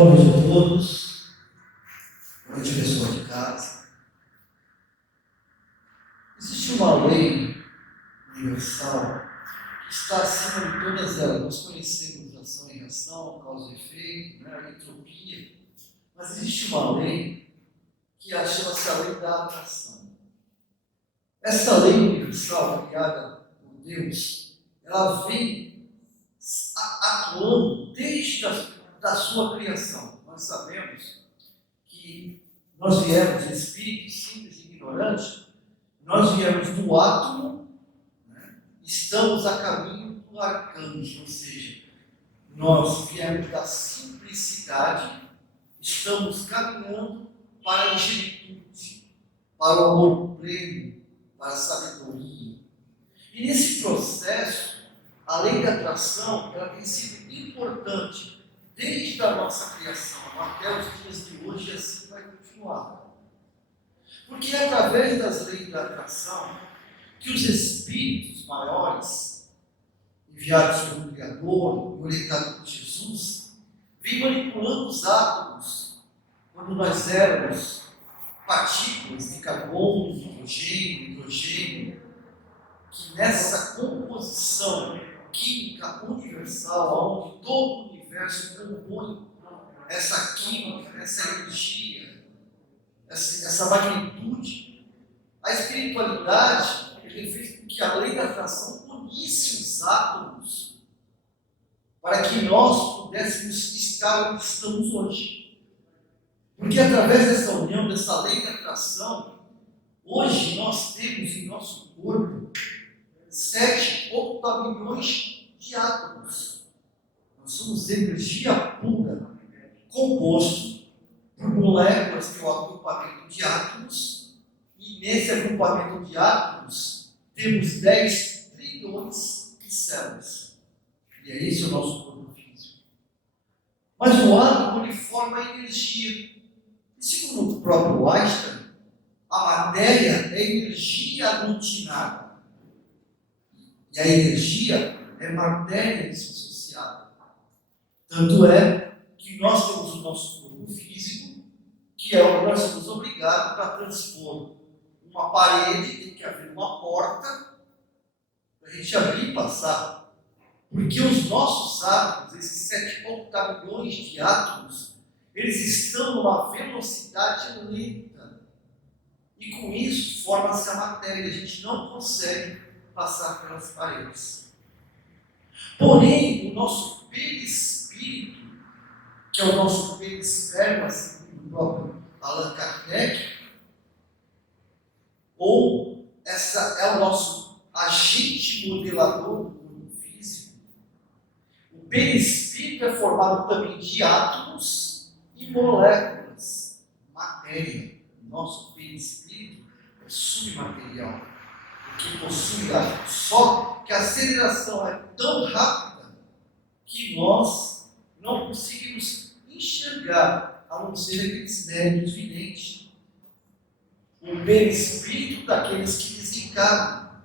Boa noite a todos. Boa noite, pessoal de casa. Existe uma lei universal que está acima de todas elas. Nós conhecemos ação e reação, causa e efeito, a entropia. Mas existe uma lei que chama-se a lei da atração. Essa lei universal, criada por Deus, ela vem atuando desde a sua criação. Nós sabemos que nós viemos de espírito simples e ignorante, nós viemos do átomo, estamos a caminho do arcanjo, ou seja, nós viemos da simplicidade, estamos caminhando para a ingenuidade, para o amor pleno, para a sabedoria. E nesse processo, a lei da atração, ela tem sido importante desde a nossa criação até os dias de hoje, e assim vai continuar. Porque é através das leis da atração que os espíritos maiores, enviados pelo Criador e orientados por Jesus, vêm manipulando os átomos quando nós éramos partículas de carbono, hidrogênio, que nessa composição química universal, onde todo o universo compõe essa química, essa energia, essa magnitude, a espiritualidade fez com que a lei da atração unisse os átomos para que nós pudéssemos estar onde estamos hoje. Porque através dessa união, dessa lei da atração, hoje nós temos em nosso corpo 7 octabilhões de átomos. Nós somos energia pura, composto por moléculas, que é o agrupamento de átomos, e nesse agrupamento de átomos temos 10 trilhões de células. E é esse o nosso corpo físico. Mas o átomo ele forma energia. E segundo o próprio Einstein, a matéria é energia aglutinada. E a energia é matéria dissociada. Tanto é que nós temos o nosso corpo físico, que é o que nós somos obrigados para transpor uma parede, tem que haver uma porta para a gente abrir e passar. Porque os nossos átomos, esses 7 octabilhões de átomos, eles estão numa velocidade lenta. E com isso forma-se a matéria. A gente não consegue passar pelas paredes. Porém, o nosso perispírito, que é o nosso perisperma, segundo o próprio Allan Kardec, ou essa é o nosso agente modelador do corpo físico. O perispírito é formado também de átomos e moléculas, matéria. O nosso perispírito é submaterial, que possui átomos. Só que a aceleração é tão rápida que nós não conseguimos enxergar, a não ser aqueles médiuns videntes. O perispírito daqueles que desencarnam.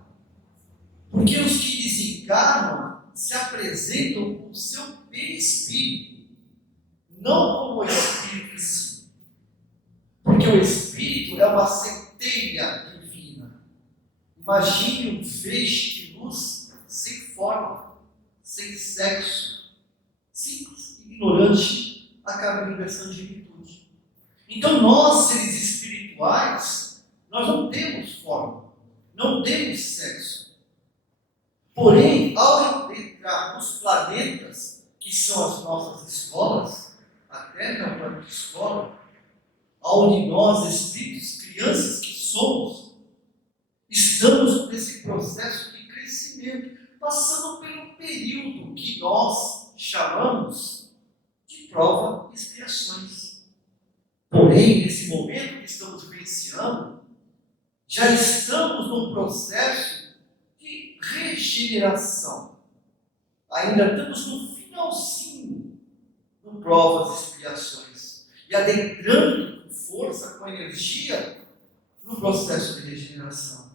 Porque os que desencarnam se apresentam com o seu perispírito, não como o espírito em si. Porque o espírito é uma centelha divina. Imagine um feixe de luz sem forma, sem sexo, simples, ignorante, a caminho dessa angelitude. Então nós, seres espirituais, nós não temos forma, não temos sexo. Porém, ao entrar nos planetas, que são as nossas escolas, a Terra é um planeta de escola, onde nós, espíritos, crianças que somos, estamos nesse processo de crescimento, passando pelo período que nós chamamos de prova e expiações. Porém, nesse momento que estamos vivenciando, já estamos num processo de regeneração. Ainda estamos no finalzinho do provas e expiações. E adentrando com força, com energia, no processo de regeneração.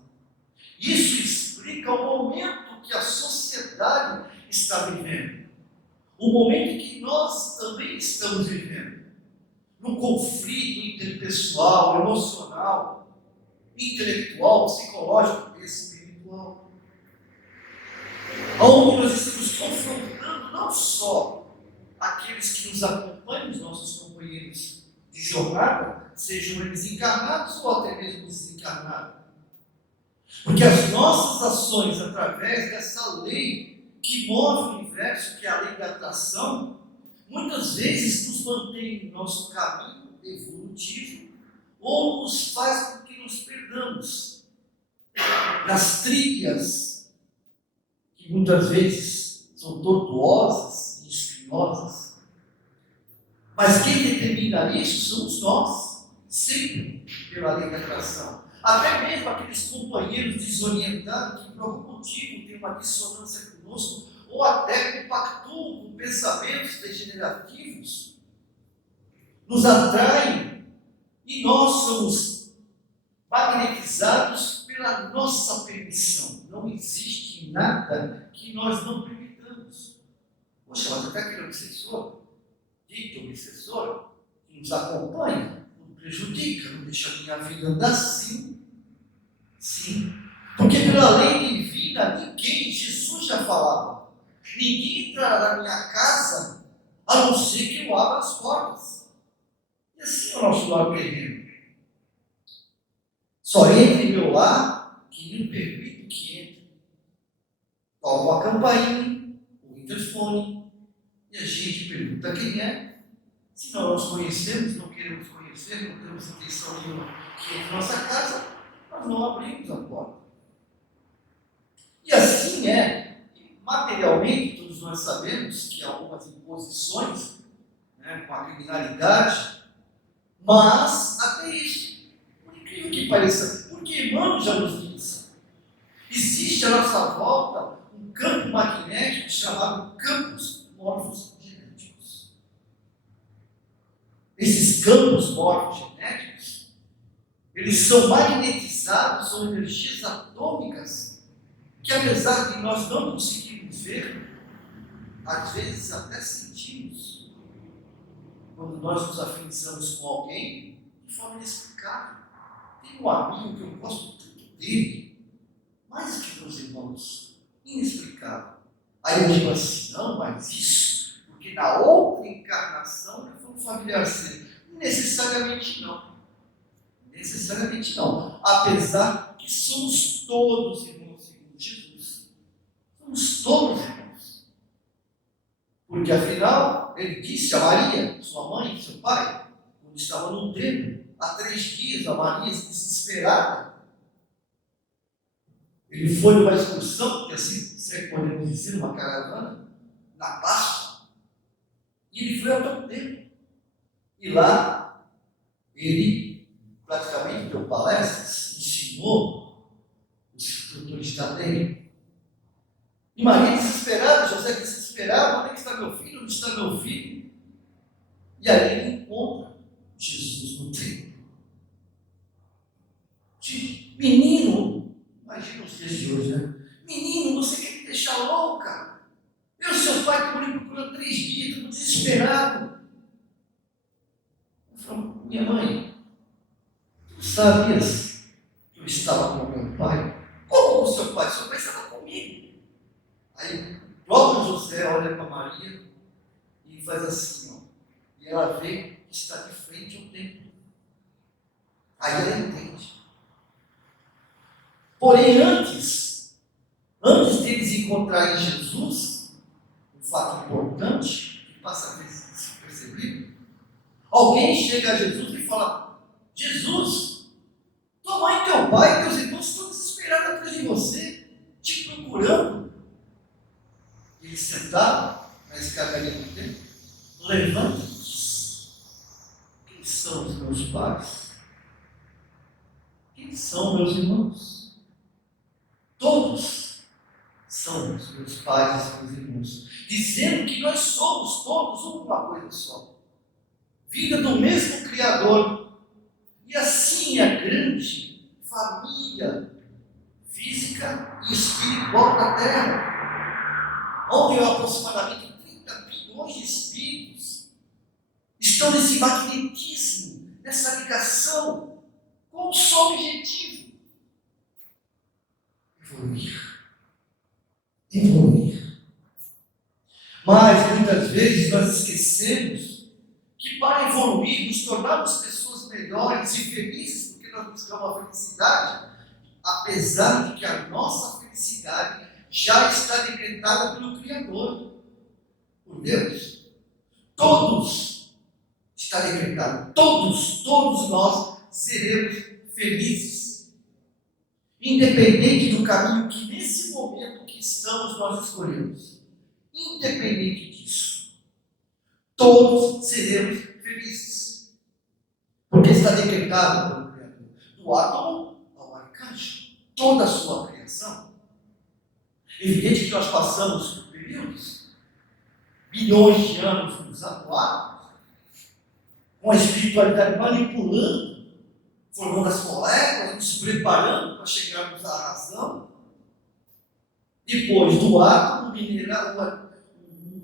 Isso explica o momento que a sociedade está vivendo. o momento que nós também estamos vivendo, no conflito interpessoal, emocional, intelectual, psicológico e espiritual, onde nós estamos confrontando não só aqueles que nos acompanham, os nossos companheiros de jornada, sejam eles encarnados ou até mesmo desencarnados, porque as nossas ações através dessa lei que move o universo, que é a lei da atração, muitas vezes nos mantém em nosso caminho evolutivo ou nos faz com que nos perdamos nas trilhas que muitas vezes são tortuosas e espinosas. Mas quem determina isso somos nós, sempre pela lei da atração. Até mesmo aqueles companheiros desorientados que por algum motivo têm uma dissonância conosco ou até compactuam com pensamentos degenerativos, nos atraem e nós somos magnetizados pela nossa permissão. Não existe nada que nós não permitamos. Poxa, mas até aquele obsessor, dito obsessor, que nos acompanha, não prejudica, não deixa a minha vida andar assim. Sim, porque pela lei divina, Jesus já falava, ninguém entrará na minha casa a não ser que eu abra as portas. E assim é o nosso lar terreno. Só entre em meu lar quem me permite que entre. Toco a campainha, o interfone, e a gente pergunta quem é. Se não nós conhecemos, não queremos conhecer, não temos intenção nenhuma que entre em nossa casa, nós não abrimos a porta. E assim é, materialmente, todos nós sabemos que há algumas imposições, com a criminalidade, mas até isso, por incrível que pareça, porque Emmanuel já nos disse, existe à nossa volta um campo magnético chamado campos morfogenéticos. Esses campos morfogenéticos, eles são magnetizados, são energias atômicas, que apesar de nós não conseguirmos ver, às vezes até sentimos, quando nós nos afinizamos com alguém, de forma inexplicável. Tem um amigo que eu gosto tanto dele, mais que meus irmãos, inexplicável. Aí eu digo assim, não, mas isso, porque na outra encarnação ele foi um familiar seu. Necessariamente não. Necessariamente não. Apesar que somos todos irmãos segundo Jesus. Somos todos irmãos. Porque afinal, ele disse a Maria, sua mãe e seu pai, quando estava no templo, há 3 dias, a Maria desesperada. Ele foi numa excursão, que assim, se podemos dizer, uma caravana, na Páscoa, e ele foi até o templo. E lá, ele praticamente deu palestras, ensinou os instrutores da lei. E Maria desesperada, José desesperado, onde é que está meu filho? Onde está meu filho? E aí ele encontra Jesus no templo. Menino, imagina os dias de hoje, né? Menino, você quer me deixar louca? Eu, seu pai, estou me procurando 3 dias, estou desesperado. Eu falo, minha mãe, tu sabias que eu estava com meu pai? Como com seu pai? Seu pai estava comigo. Aí o próprio José olha para Maria e faz assim, ó, e ela vê que está de frente ao templo. Aí ela entende. Porém, antes deles encontrarem Jesus, um fato importante, que passa a ser percebido, alguém chega a Jesus e fala, Jesus, tua mãe, teu pai, teus irmãos estão desesperados atrás de você, te procurando. Ele sentado na escadaria do templo, levanta-te. Quem são os meus pais? Quem são meus irmãos? Todos são os meus pais e meus irmãos, dizendo que nós somos todos uma coisa só, vida do mesmo Criador, e assim a grande família física e espiritual da Terra, onde há aproximadamente 30 questão desse magnetismo, dessa ligação, com o só objetivo: evoluir. Mas muitas vezes nós esquecemos que para evoluir, nos tornarmos pessoas melhores e felizes, porque nós buscamos a felicidade, apesar de que a nossa felicidade já está decretada pelo Criador, por Deus. Todos está decretado, todos nós seremos felizes, independente do caminho que nesse momento que estamos nós escolhemos. Independente disso, todos seremos felizes, porque está decretado pelo Criador, do átomo ao arcanjo, toda a sua criação. Evidente que nós passamos por períodos, bilhões de anos nos atuais, com a espiritualidade manipulando, formando as moléculas, nos preparando para chegarmos à razão. Depois do átomo, mineral,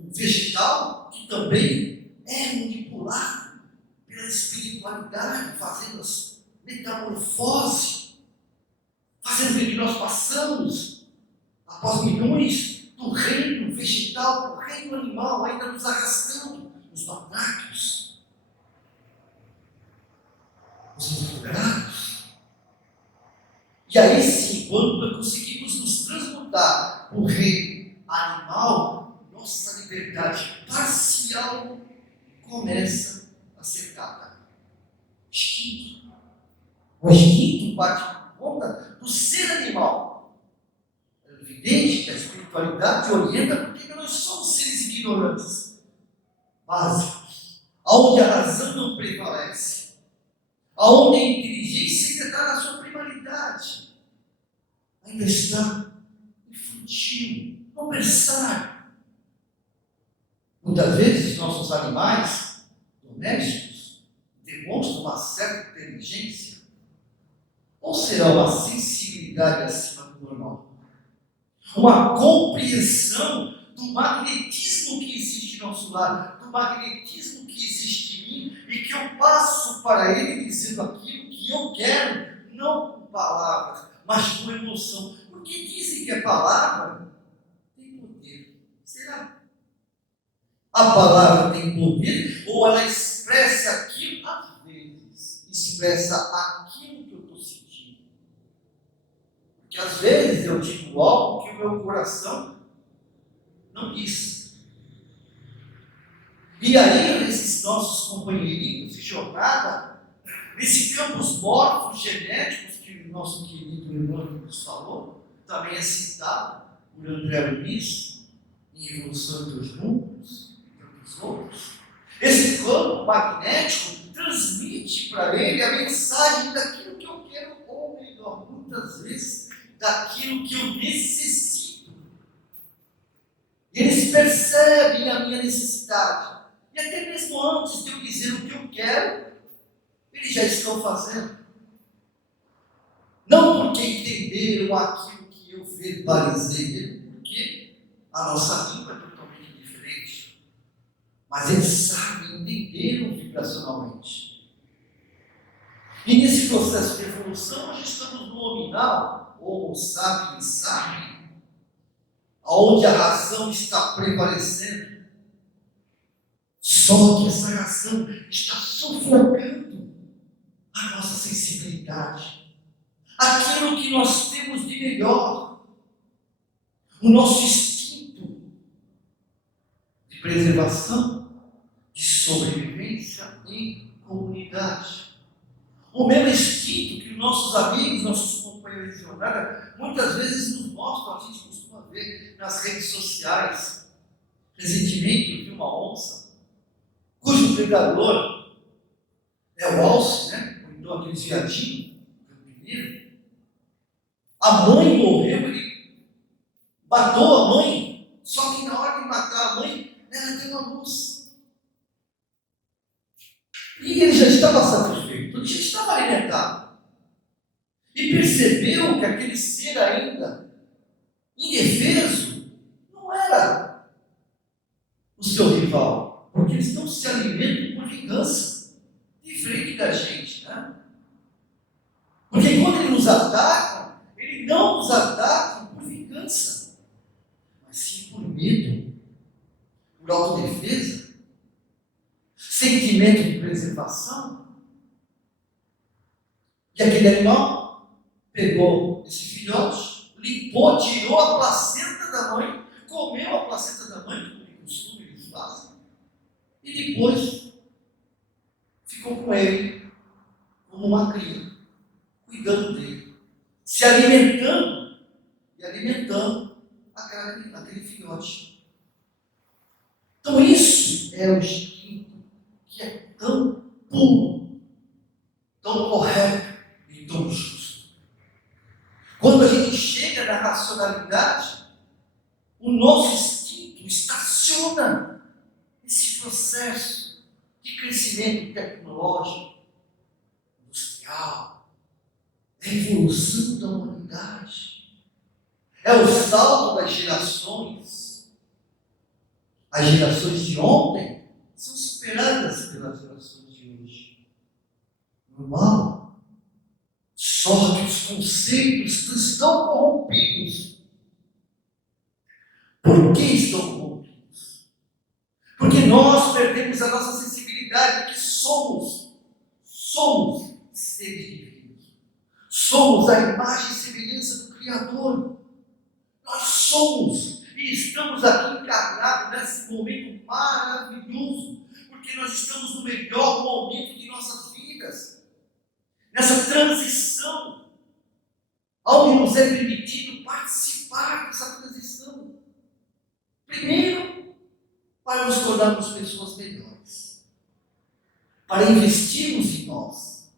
vegetal, que também é manipulado pela espiritualidade, fazendo as metamorfose, fazendo com que nós passamos, após milhões, do reino vegetal para o reino animal, ainda nos arrastando, os macacos, os invertebrados. E aí sim, quando conseguimos nos transmutar o reino animal, nossa liberdade parcial começa a ser dada. Instinto. O instinto bate por conta do ser animal. É evidente que a espiritualidade orienta porque nós somos seres ignorantes, básicos, onde a razão não prevalece, onde a inteligência ainda está na sua primaridade, ainda está infantil, não berçário. Muitas vezes nossos animais domésticos demonstram uma certa inteligência, ou será uma sensibilidade acima do normal, uma compreensão do magnetismo que existe em nosso lar, do magnetismo que existe em mim, e que eu passo para ele dizendo aquilo que eu quero, não com palavras, mas com emoção. Porque dizem que a palavra tem poder. Será? A palavra tem poder, ou ela expressa aquilo, às vezes, expressa aquilo que eu estou sentindo. Porque às vezes eu digo algo que o meu coração não diz. E aí, nesses nossos companheirinhos de jornada, nesse campos morfos genéticos que o nosso querido irmão nos falou, também é citado por André Luiz, em Evolução dos Números, outros. Esse campo magnético transmite para ele a mensagem daquilo que eu quero, ou melhor, muitas vezes, daquilo que eu necessito. Eles percebem a minha necessidade. E até mesmo antes de eu dizer o que eu quero, eles já estão fazendo. Não porque entenderam aquilo que eu verbalizei, porque a nossa língua é totalmente diferente. Mas eles sabem, entenderam vibracionalmente. E nesse processo de evolução, nós estamos no nominal, Homo sapiens sapiens, onde a razão está prevalecendo. Só que essa razão está sufocando a nossa sensibilidade, aquilo que nós temos de melhor, o nosso instinto de preservação, de sobrevivência em comunidade. O mesmo instinto que os nossos amigos, nossos companheiros de jornada, muitas vezes nos mostram, a gente costuma ver nas redes sociais. Recentemente eu vi uma onça, cujo predador é o alce, né? Ou então aquele viadinho, campineiro. A mãe morreu, ele matou a mãe, só que na hora de matar a mãe, ela deu uma luz. E ele já estava satisfeito, ele já estava alimentado. E percebeu que aquele ser ainda indefeso não era o seu rival. Porque eles não se alimentam por vingança, diferente da gente, né? Porque quando eles nos atacam, eles não nos atacam por vingança, mas sim por medo, por autodefesa, sentimento de preservação. E aquele animal pegou esse filhote, limpou, tirou a placenta da mãe, comeu a placenta da mãe, como de costume eles fazem, e depois ficou com ele como uma cria, cuidando dele, se alimentando e alimentando aquele filhote. Então isso é o instinto que é tão puro, tão correto e tão justo. Quando a gente chega na racionalidade, o nosso instinto estaciona esse processo de crescimento tecnológico, industrial, é a evolução da humanidade, é o salto das gerações. As gerações de ontem são superadas pelas gerações de hoje. Normal. Só que os conceitos estão corrompidos. Por que estão corrompidos? Porque nós perdemos a nossa sensibilidade, que somos seres divinos. Somos a imagem e semelhança do Criador. Nós somos e estamos aqui encarnados nesse momento maravilhoso, porque nós estamos no melhor momento de nossas vidas, nessa transição, onde nos é permitido participar dessa transição. Primeiro, para nos tornarmos pessoas melhores, para investirmos em nós,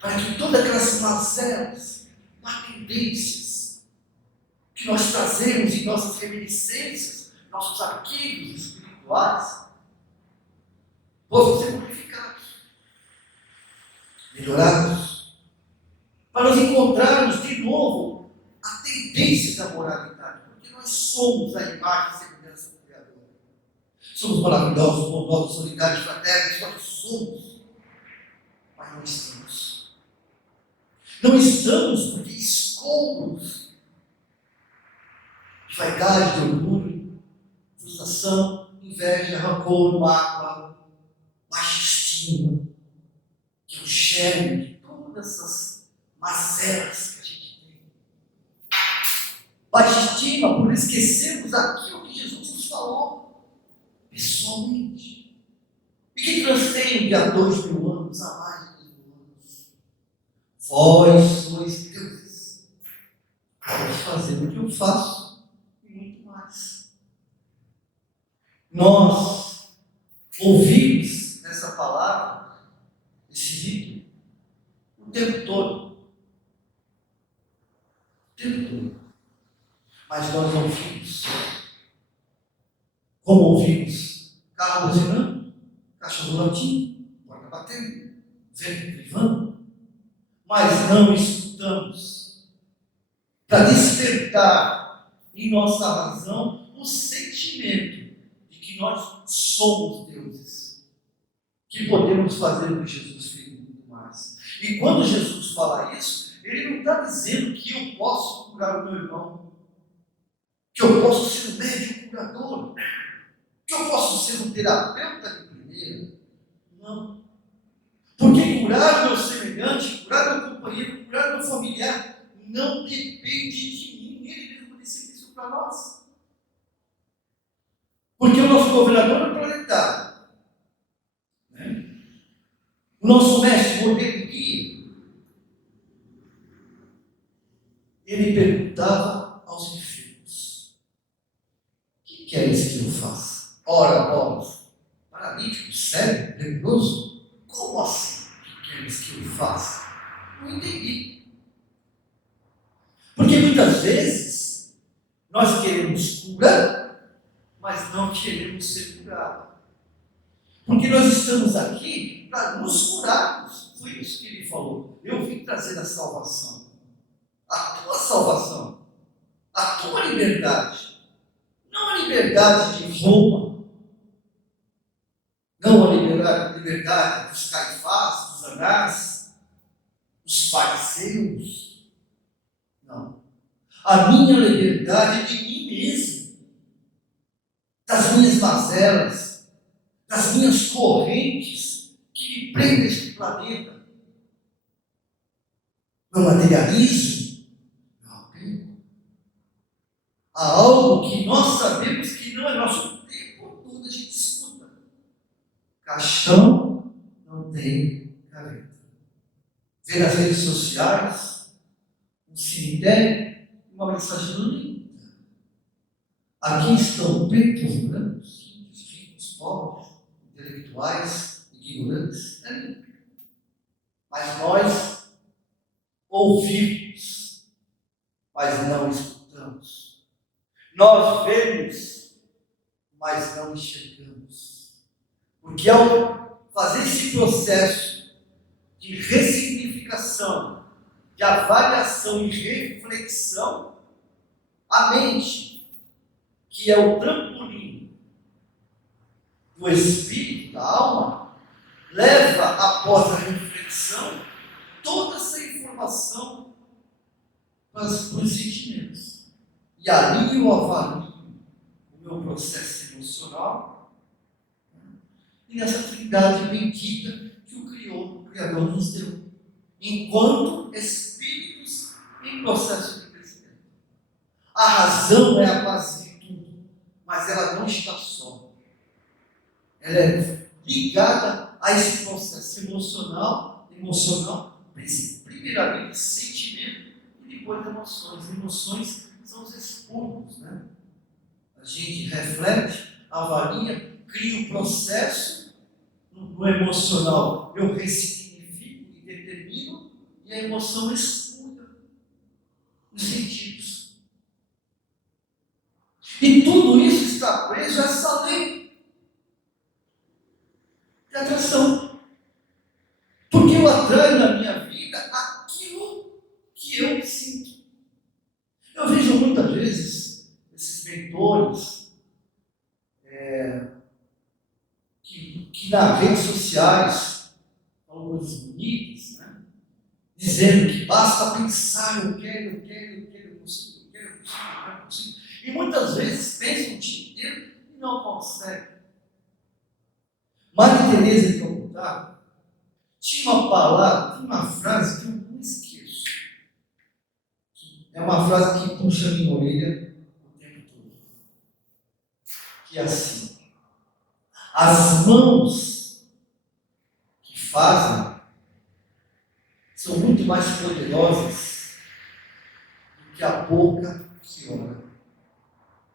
para que todas aquelas mazelas, tendências que nós trazemos em nossas reminiscências, nossos arquivos espirituais, possam ser purificados, melhorados, para nos encontrarmos de novo a tendência da moralidade, porque nós somos a imagem e semelhança do Criador. Somos maravilhosos, bondosos, solidários, fraternos, nós somos, mas não estamos. Não estamos porque escombros de vaidade, de orgulho, frustração, inveja, rancor, mágoa, baixa estima, que é o germe de todas essas mazelas que a gente tem. Baixa estima por esquecermos aquilo que Jesus nos falou pessoalmente. E que transcende há 2000 anos, há mais de 2000 anos. Vós sois deuses. Pode fazer o que eu faço. Nós ouvimos essa palavra, esse rito, o tempo todo. O tempo todo. Mas nós ouvimos. Como ouvimos? Carro buzinando, cachorro latindo, porta batendo, vento privando. Mas não escutamos. Para despertar em nossa razão o sentimento que nós somos deuses, que podemos fazer o que Jesus fez e muito mais. E quando Jesus fala isso, ele não está dizendo que eu posso curar o meu irmão, que eu posso ser um médico curador, que eu posso ser um terapeuta de primeira. Não. Porque curar o meu semelhante, curar o meu companheiro, curar o meu familiar, não depende de mim. Ele mesmo disse isso para nós. Porque o nosso governador é planetário, né? O nosso mestre, modelo guia, ele perguntava aos enfermos: o que queres que eu faça? Ora, bolas, paralítico, cego, leproso? Como assim? O que queres que eu faça? Não entendi. Porque muitas vezes nós queremos cura, mas não queremos ser curados. Porque nós estamos aqui para nos curarmos. Foi isso que ele falou. Eu vim trazer a salvação. A tua salvação. A tua liberdade. Não a liberdade de Roma. não a liberdade dos Caifás, dos Anás, dos fariseus. Não. A minha liberdade é de mim mesmo, das minhas mazelas, das minhas correntes que me prendem a este planeta. Meu materialismo, meu apego. Há algo que nós sabemos que não é nosso tempo todo, a gente escuta. Caixão não tem gaveta. Vê nas redes sociais, um cemitério, uma mensagem linda. Aqui estão pretos, brancos, ricos, pobres, intelectuais, ignorantes. É lindo. Mas nós ouvimos, mas não escutamos. Nós vemos, mas não enxergamos. Porque ao fazer esse processo de ressignificação, de avaliação e reflexão, a mente, que é o trampolim do espírito, da alma, leva após a reflexão toda essa informação para os sentimentos. E ali eu avalio o meu processo emocional e nessa trindade bendita que o Criador nos deu, enquanto espíritos em processo de crescimento. A razão é a base de tudo, mas ela não está só. Ela é ligada a esse processo emocional, primeiramente sentimento e depois emoções. Emoções são os expurgos, né? A gente reflete, avalia, cria um processo no emocional. Eu ressignifico e determino, e a emoção expurga os sentidos. E tudo isso está preso a essa lei de atração. Porque eu atraio na minha vida aquilo que eu sinto. Eu vejo muitas vezes esses mentores que nas redes sociais falam coisas bonitas, né? Dizendo que basta pensar, eu quero, eu consigo, eu consigo. E muitas vezes pensam o dia inteiro e não conseguem. Maria Teresa de Calcutá tinha uma palavra, tinha uma frase que eu não esqueço. É uma frase que puxa a minha orelha o tempo todo. Que é assim: as mãos que fazem são muito mais poderosas do que a boca que ora.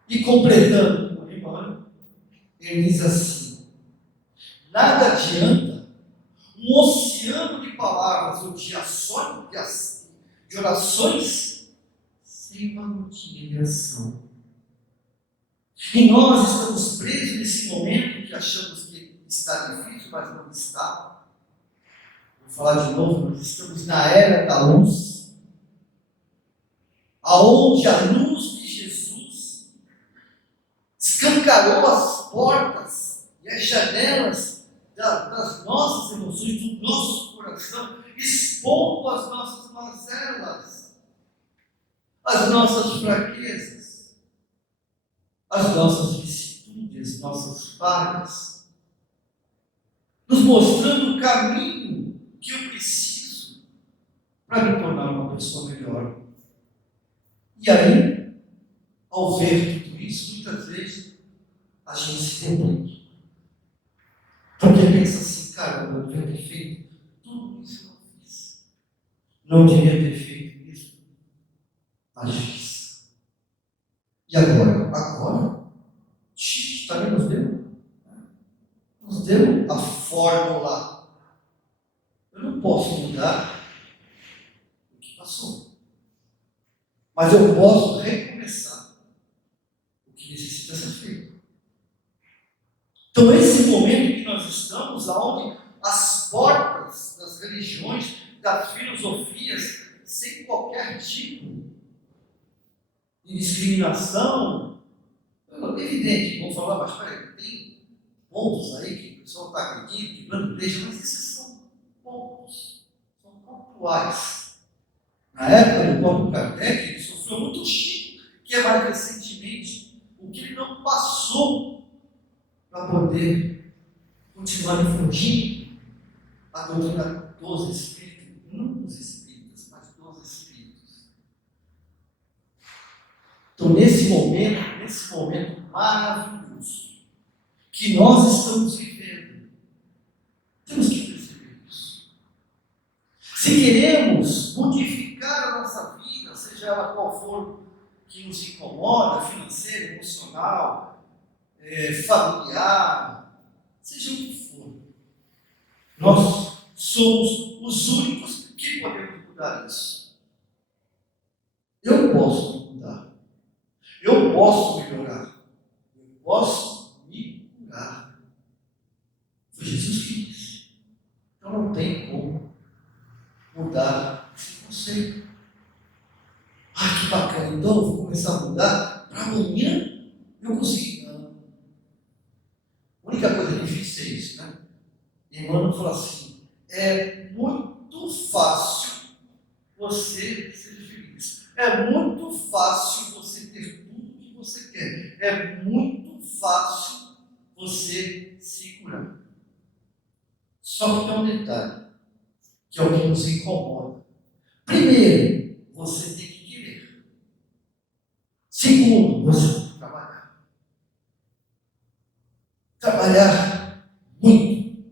E completando o rimano, ele diz assim: nada adianta um oceano de palavras ou de ações, de orações, sem uma gotinha de ação. E nós estamos presos nesse momento que achamos que está difícil, mas não está. Vou falar de novo, nós estamos na era da luz, aonde a luz de Jesus escancarou as portas e as janelas das nossas emoções, do nosso coração, expondo as nossas mazelas, as nossas fraquezas, as nossas vicissitudes, as nossas falhas, nos mostrando o caminho que eu preciso para me tornar uma pessoa melhor. E aí, ao ver tudo isso, muitas vezes a gente se deprime. Porque pensa assim: caramba, eu devia ter feito tudo isso que eu fiz. Não devia ter feito isso, mas fiz. E agora? Agora? Também nos deu? Nos deu a fórmula. Eu não posso mudar o que passou. Mas eu posso recomeçar o que necessita ser feito. Então, esse momento que nós estamos, onde as portas das religiões, das filosofias, sem qualquer tipo de discriminação, é evidente, vamos falar, mas peraí, tem pontos aí que pessoal está agredindo, quebrando igreja, mas esses são poucos, são pontuais. Na época do próprio Kardec, ele sofreu muito chico, que é mais recentemente, o que ele não passou para poder continuar difundindo a doutrina dos Espíritos, não dos Espíritos, mas dos Espíritos. Então, nesse momento maravilhoso, que nós estamos vivendo, temos que perceber isso. Se queremos modificar a nossa vida, seja ela qual for que nos incomoda, financeira, emocional, familiar, seja o que for, nós somos os únicos que podemos mudar isso. Eu posso mudar, eu posso melhorar, eu posso me curar. Foi Jesus que disse. Então não tem como mudar esse conceito. Ah, que bacana, então eu vou começar a mudar para amanhã eu conseguir. Não. A única coisa difícil é isso, né? E Emmanuel fala assim: é muito fácil você ser feliz. É muito fácil você ter tudo o que você quer. É muito fácil você se curar. Só que tem um detalhe, que é o que nos incomoda. Primeiro, você tem que querer. Segundo, você tem que trabalhar. Trabalhar muito.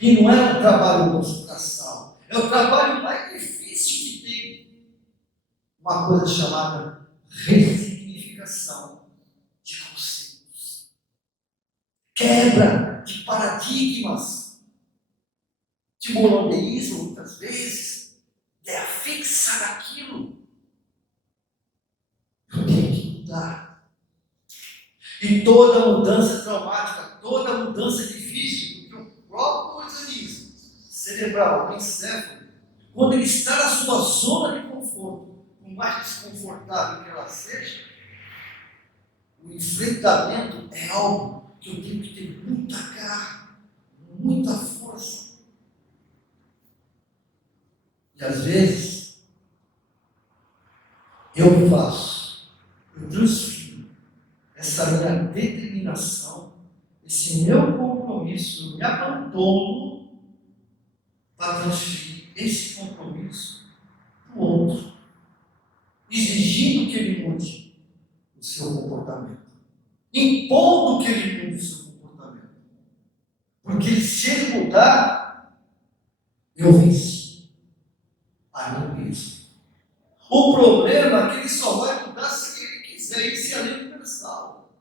E não é um trabalho braçal, é o trabalho mais difícil que tem. Uma coisa chamada ressignificação de conceitos. Quebra de paradigmas, de monoteísmo, muitas vezes, ideia fixa naquilo. Eu tenho que mudar. E toda mudança traumática, toda mudança difícil, porque o próprio organismo cerebral, o encéfalo, quando ele está na sua zona de conforto, por mais desconfortável que ela seja, o enfrentamento é algo que eu tenho que ter muita garra, muita força. E às vezes, eu transfiro essa minha determinação, esse meu compromisso, eu me abandono para transferir esse compromisso para o outro, exigindo que ele mude o seu comportamento, impondo que ele mude o seu comportamento. Porque se ele mudar, eu venci a mim mesmo. O problema é que ele só vai mudar se ele quiser, e se a lei universal.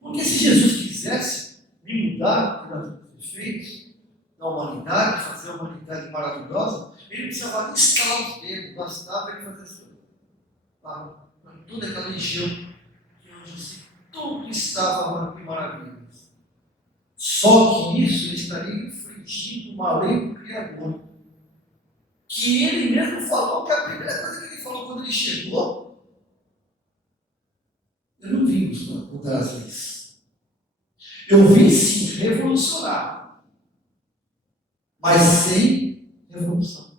Porque se Jesus quisesse me mudar pelos defeitos da humanidade, fazer a humanidade maravilhosa, ele precisava instalar os dedos, bastava ele fazer isso. Para toda aquela região que hoje tudo estava em maravilhas. Só que isso ele estaria infringindo uma lei do Criador, que ele mesmo falou que a primeira coisa que ele falou quando ele chegou, eu não vim mudar as leis. Eu vim sim revolucionar, mas sem revolução.